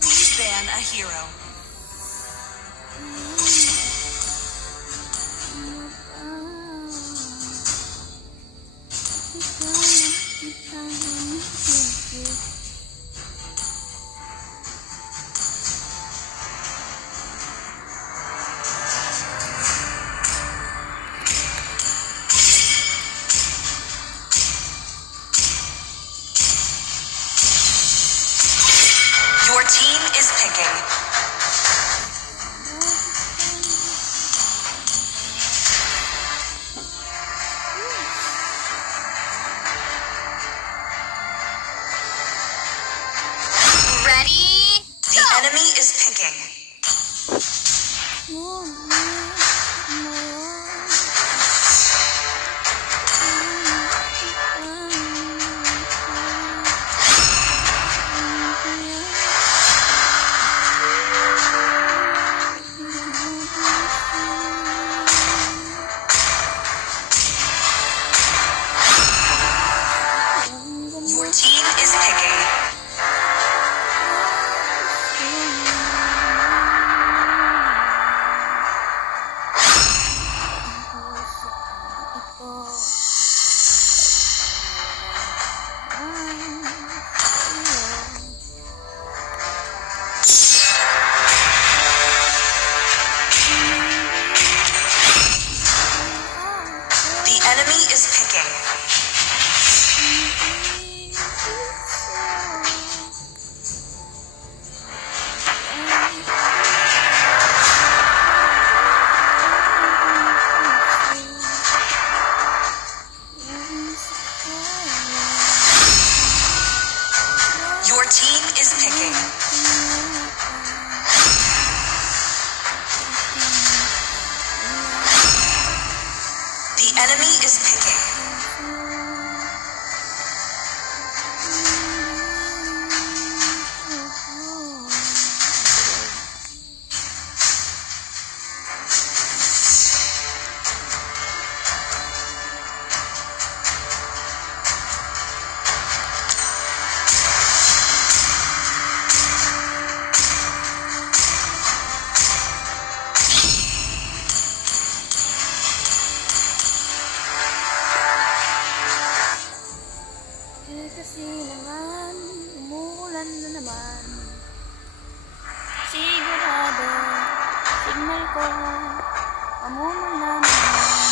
Please ban a hero. Your team is picking. Ready? The enemy is picking. Your team is picking. The enemy is picking. Your team is picking. The enemy is picking. Kasi naman, umuulan na naman. Sigurado, signal ko, amumula na naman.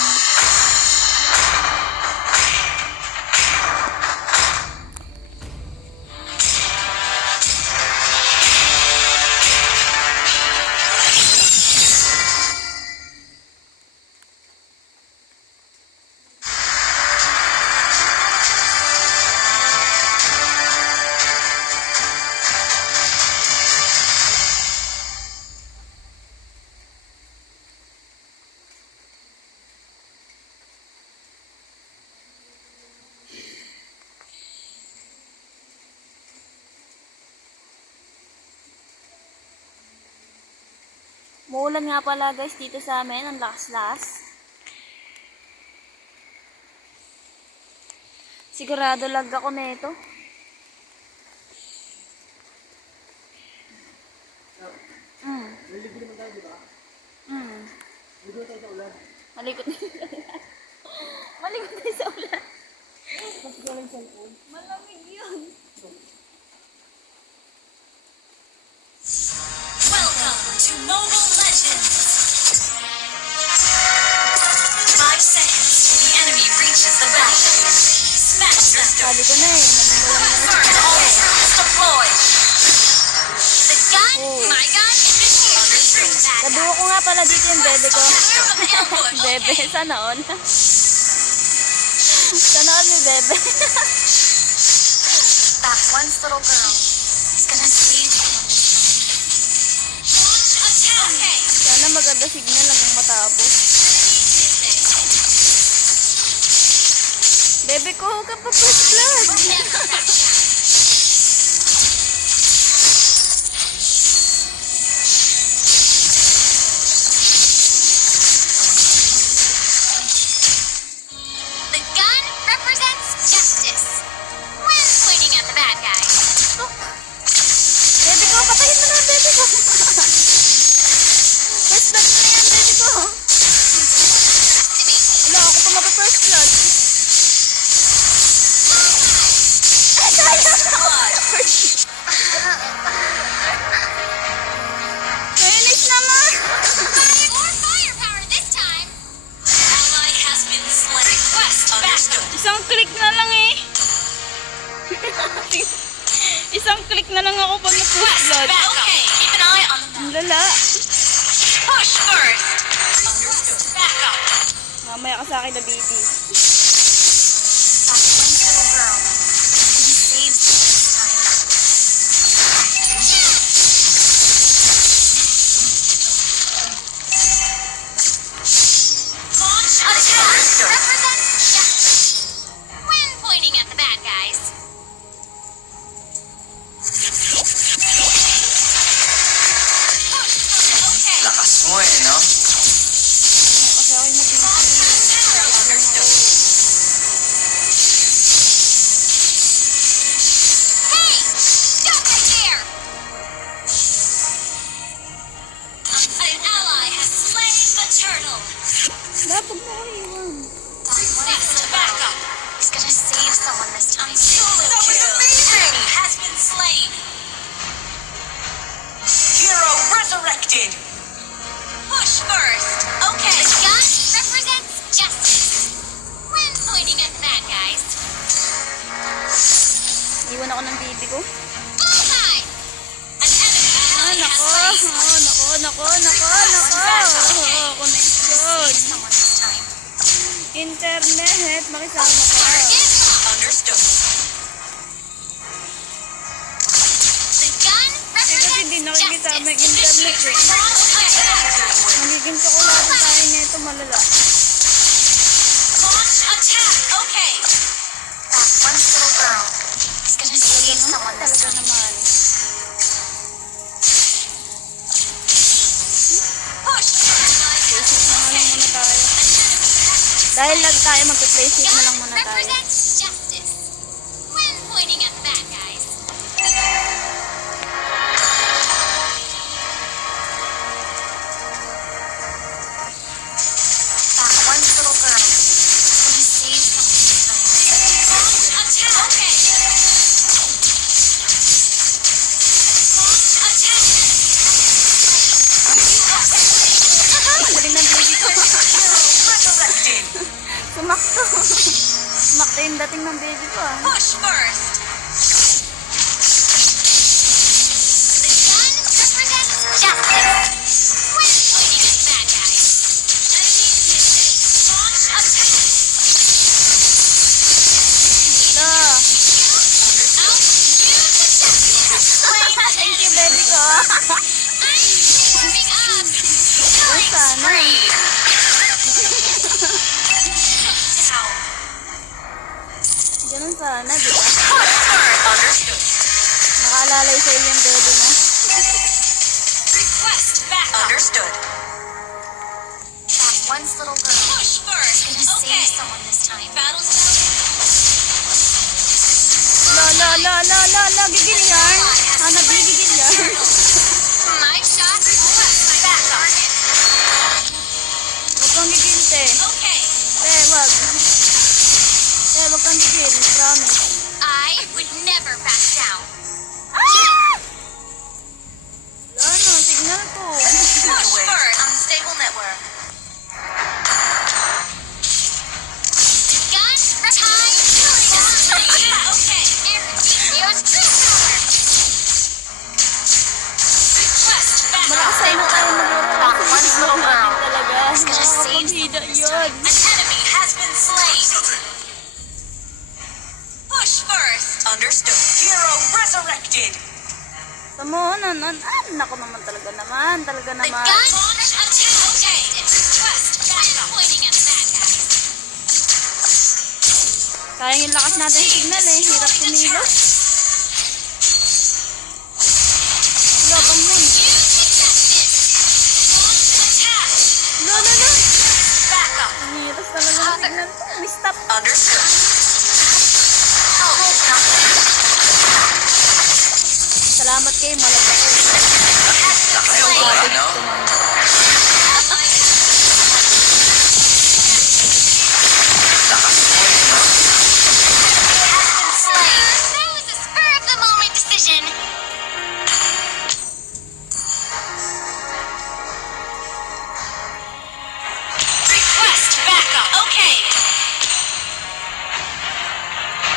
Muulan nga pala guys dito sa amin, ang lakas-lakas. Sigurado lag ako na ito. Naligo naman tayo, di ba? Naligo tayo sa ulan. Malikot na Malikot na sa ulan. Tapos ko lang cellphone. Malamig yun. Welcome to Mobile Legends. 5 seconds till the enemy reaches the battlefield. Smash them. Sabi ko na eh, namumulan na Burn all troops deployed. The gun? Oh. My gun? Initiate retreat. Kaduo ko nga pala dito yung bebe ko. Clear of the ambush. Bebe, sana all. Sana all may bebe. That once little girl is gonna save you. Okay. Sana maganda signal hanggang matapos. Bebe ko, huwag ka pa first blood. The gun represents Isang click na lang ako pag na-push blood. Okay, keep an eye on Ang lala. push first. Understood. Back up. Mamaya ka sa akin na baby. That one little girl. He saves me this time. Launch attack. Represents justice. When pointing at the bad guys. Okay. Lakas mo eh, no? Kasi ako yung na baby. Understood. Hey! Stop right there! An ally has slain the turtle. Dapat mo ako iwan. Request backup. He's gonna save someone this time. Solo kill. Enemy has been slain. Hero resurrected! Push first. Okay. The gun represents justice. When pointing at the bad guys. Iwan ako ng baby ko. Bullseye! An enemy ally has Nako. slain. Nako. Connection. Someone this time. Internet. Makisama ka. Target locked. Understood. The gun Kasi hindi represents nakikisama yung justice. internet eh. Launch attack. Magiging tsokolate tayo nito malala. Launch attack. Okay. That one little girl. He's gonna save someone this Talaga time. naman. Push first. Muna tayo. Dahil lag tayo, magpa-playset na lang muna tayo. Represents justice. When pointing at the bad guys. That one little girl. He's gonna save someone this time. Launch attack. Okay. Launch attack. Ang galing ng baby ko. Resurrected! Sumakto. Sumakto yung dating ng baby ko ah. Push first. The gun represents justice. When pointing at the bad guys. Enemy eliminated. Launch attack. Wala. Out you to justice. Thank you, baby ko. I'm warming up. Killing sana. spree. Down. Ganun sana, di ba? Push first. Understood. Nakaalalay sa'yo yung baby mo. Request backup. Understood. That one little girl. Push first. He's gonna Okay. save someone this time. Battle started. La, gigil yan. Nabigigil yan. My shot. Request backup. Huwag kang gigil, te. Okay. Wag. Wag kang gigil. Promise. I would never back down. Ano, signal ko. Push first. Unstable network. Gun. Time. Okay. Use true power. Request backup. Malakas tayo na tayo mag-roll. That one little girl. Talaga. He's gonna save Nakakapaghida someone this yun. time. An enemy has been slain. Push first. Understood. Hero resurrected! Tamo, nako naman talaga naman. Talaga The naman. gun. Launch attack. Okay. Request backup. Pointing at the bad guys. Sayang yung lakas natin yung signal eh. Hirap kumilos. Wala bang nun? Use to justice. Launch attack. No. Backup. Ang hirap talaga ng signal ko. May stop. Understood. Salamat kayo. Malapit ko. Ayaw ko, ano? Lakas mo eh, no? That was a spur of the moment decision. Request backup. Okay.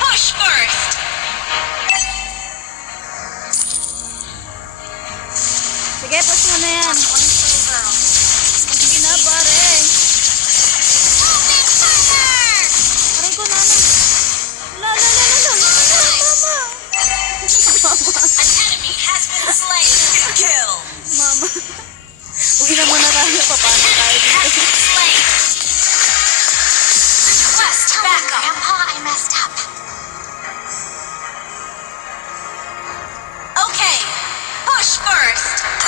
Push first. Sige, push mo na yan. Sige na, pare. Aray ko, nana. La. Tama. An enemy has been slain. Kill. Mama. Uwi na muna tayo. Paano tayo Has dito? been slain. Request backup. Grandpa, I messed up. Okay. Push first.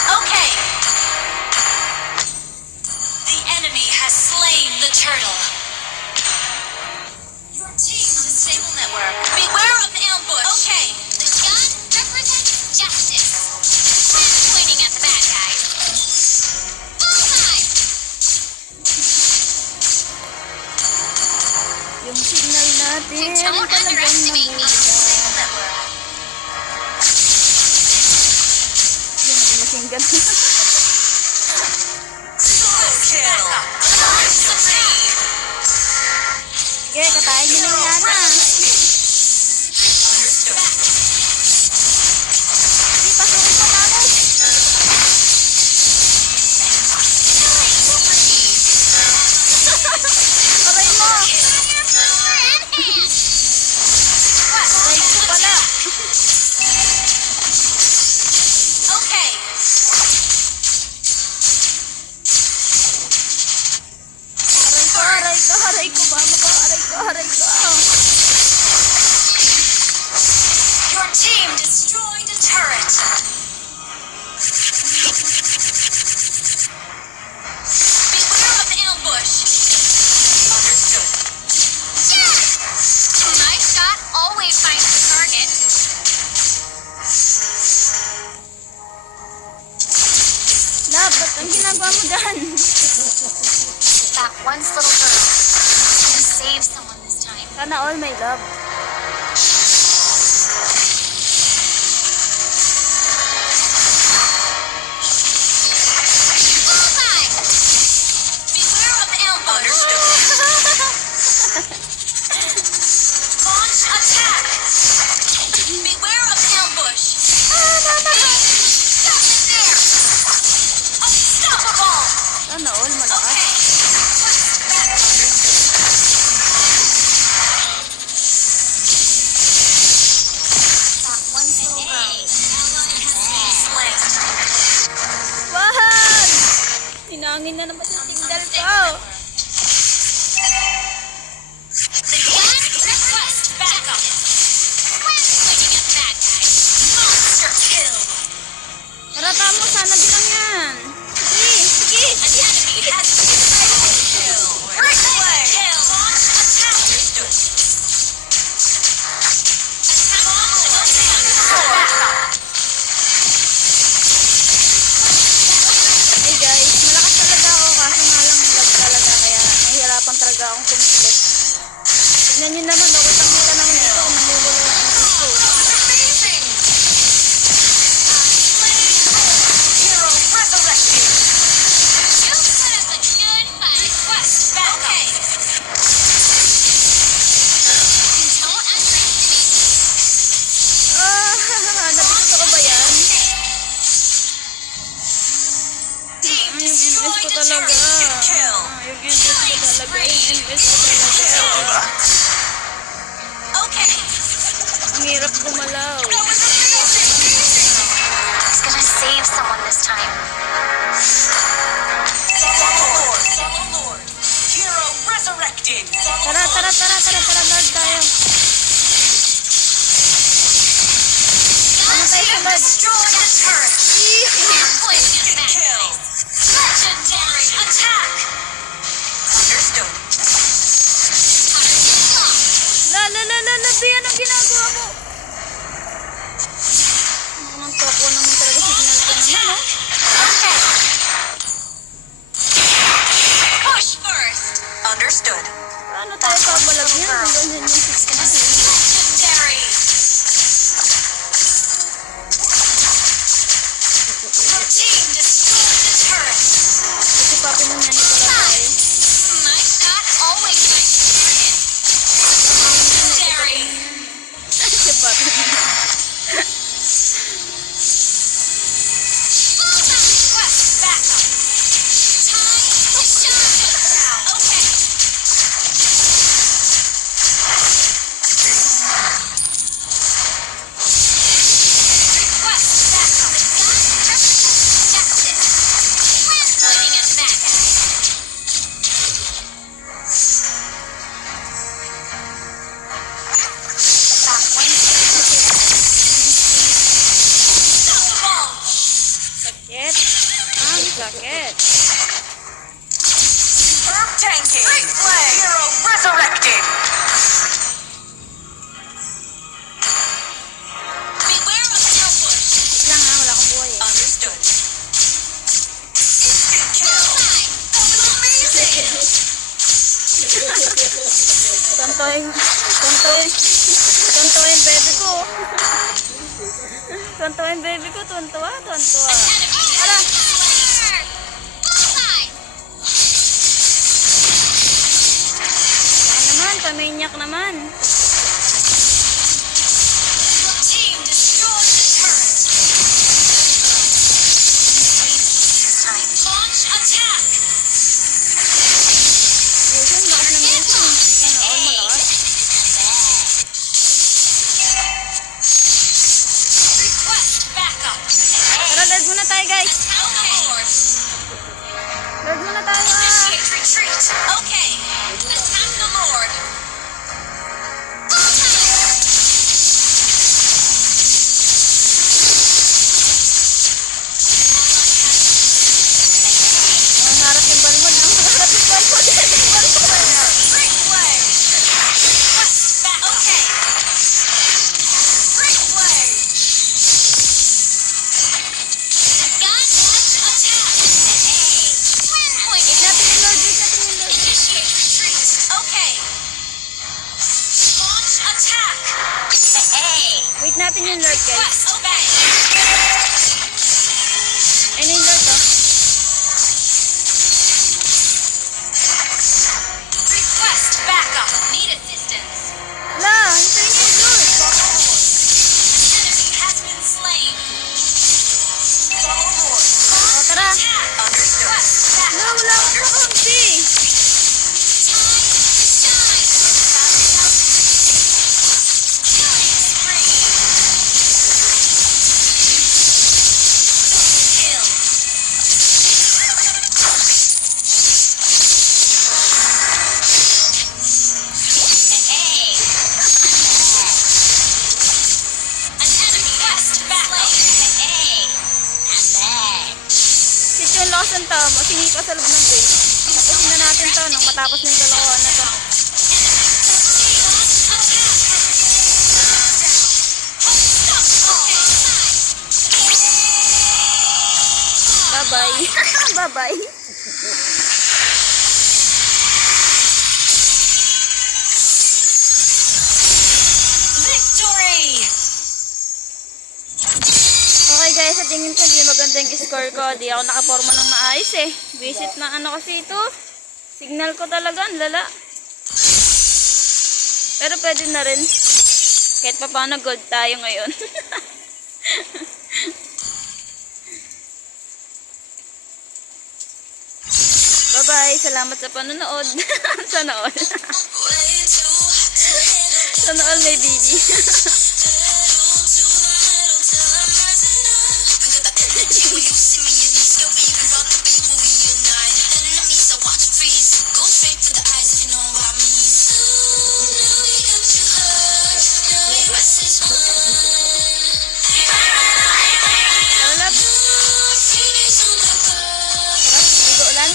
Okay. The enemy has slain the turtle. Your team on the stable network. Beware of ambush. Okay. The gun represents justice. I'm pointing at the bad guys. Bullseye! Yung signal natin. Don't underestimate me. Stable network. Yung machine gun. Kill. Sige, katayin nyo na yung Yana. Sige, pasukin mo namin. Aray mo. Aray ko pala. Okay. Aray ko. Mama ko. Aray ko. Your team destroyed a turret. Beware of ambush. Understood. My shot always finds the target. Love, ba't ang ginagawa mo dyan? That one little girl. She's gonna save someone this time. Sana all my love. Bullseye! Beware of ambush. Launch attack. Beware of ambush. Stop it there. Unstoppable. Sana all malakas. Okay. That one little girl. Slain. Wag! Hinangin na naman yung signal ko. The gun request backup. I'm pointing at the bad guys. Monster kill. Harata mo, sana bilang yan. Sige. An enemy has been kill. Replay. Kill. Launch attack. Understood. Hey guys, malakas talaga ako kaso nga lang lag talaga kaya nahihirapan talaga akong kumilos. Tignan nyo naman, kita naman dito, namumula yung puso ko. Amazing. Hero resurrected. You put up a good fight. Request backup. Don't underestimate me. Nabito ko ba yan? Team Yung invest ko destroyed a talaga. turret. Kill. Yung invest ko talaga. Yung invest ko talaga. Diba? Okay. Ang hirap gumalaw. That was amazing. It's gonna save someone this time. Follow Lord. Hero resurrected. Tara, Lord tayo. Ano tayo sa Lord? Destroyed a turret. I'm pointing at the bad Kill. guys. Legendary attack. Understood. Biyan ang ginagawa mo. Ang toko naman talaga signal ko naman, no? Okay. Push first. Understood. Paano tayo papalag yan? Ang ganyan yung signal. Tuwan-tuwa yung baby ko. Tuwan-tuwa. Tuwan-tuwa. Ala! Bullseye! Ano naman? Paminyak naman. Team destroyed the turret. This time, launch attack. Gusin, lakas ng gusin. Ano, all malakas. Request backup. Tara, load muna tayo, guys. Attack the Lord. Load muna tayo, ah. Initiate retreat. Okay. Attack the Lord. Ang harap yung balmod. Ang harap yung balmod. Break play. Request back. Okay. Break play. Gun! Attack. Win point! Wait natin yung load. Wait natin yung load. Initiate retreat. Okay. Launch attack. Hey. Wait natin yung load, guys. Request back. Ano yung load, oh? Request backup. Need assistance. Wala, hintayin niyo yung load. Enemy has been slain. Follow Lord. O, tara. Attack. Request backup. Wala, wala akong kakampi. Sit yung lakas ng tao mo. Singi ka sa loob ng base. Tapusin na natin to nang matapos na yung kalokohan na to. Bye-bye. Bye-bye. Victory! Okay guys, sa tingin ko hindi maganda yung score ko. Di ako nakaporma ng maayos eh. Visit na ano kasi ito. Signal ko talaga, ang lala. Pero pwede na rin. Kahit pa paano gold tayo ngayon. Bye-bye. Salamat sa panonood. Sana all. Sana all may baby. Wala po. Sarap, ulan.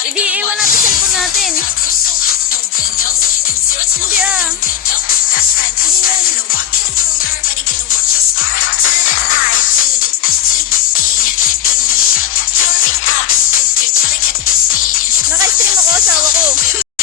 Hindi, iwan natin cellphone natin. Hindi ah. That's right.